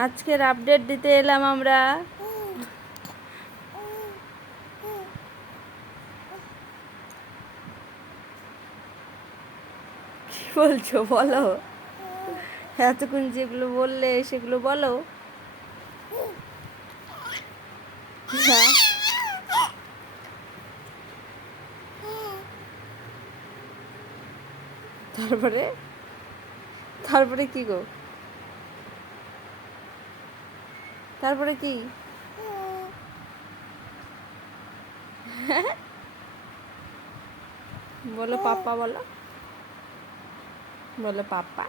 আজকের আপডেট দিতে এলাম আমরা। কি বলছো বলো, এতক্ষণ যেগুলো বললে সেগুলো বলো। হ্যাঁ, তারপরে তারপরে কি গো, তারপরে কি? বলো পাপ্পা, বলো বলো পাপ্পা।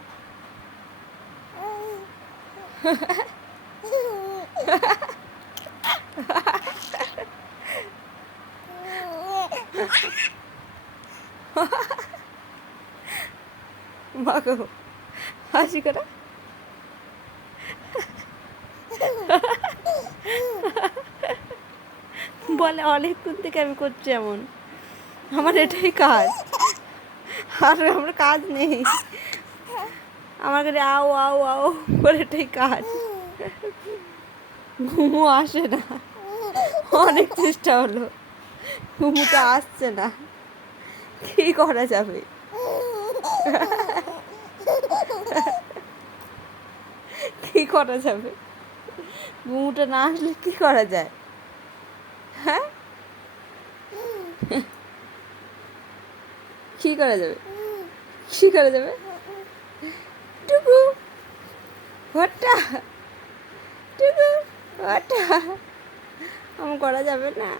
মাগো, হাসি করা। বলে অনেকক্ষণ থেকে আমি করছি এমন, আমার এটাই কাজ, আর আমার কাজ নেই। আমার কাছে আও আও আও করে এটাই কাজ, ঘুমও আসে না। অনেক চেষ্টা হলো, ঘুমুটা আসছে না, কি করা যাবে? কি করা যাবে? ঘুমুটা না আসলে কি করা যায়? হ্যাঁ, কি করা যাবে? কি করা যাবে? টুকু হটা, টুকু হটা, আমার করা যাবে না।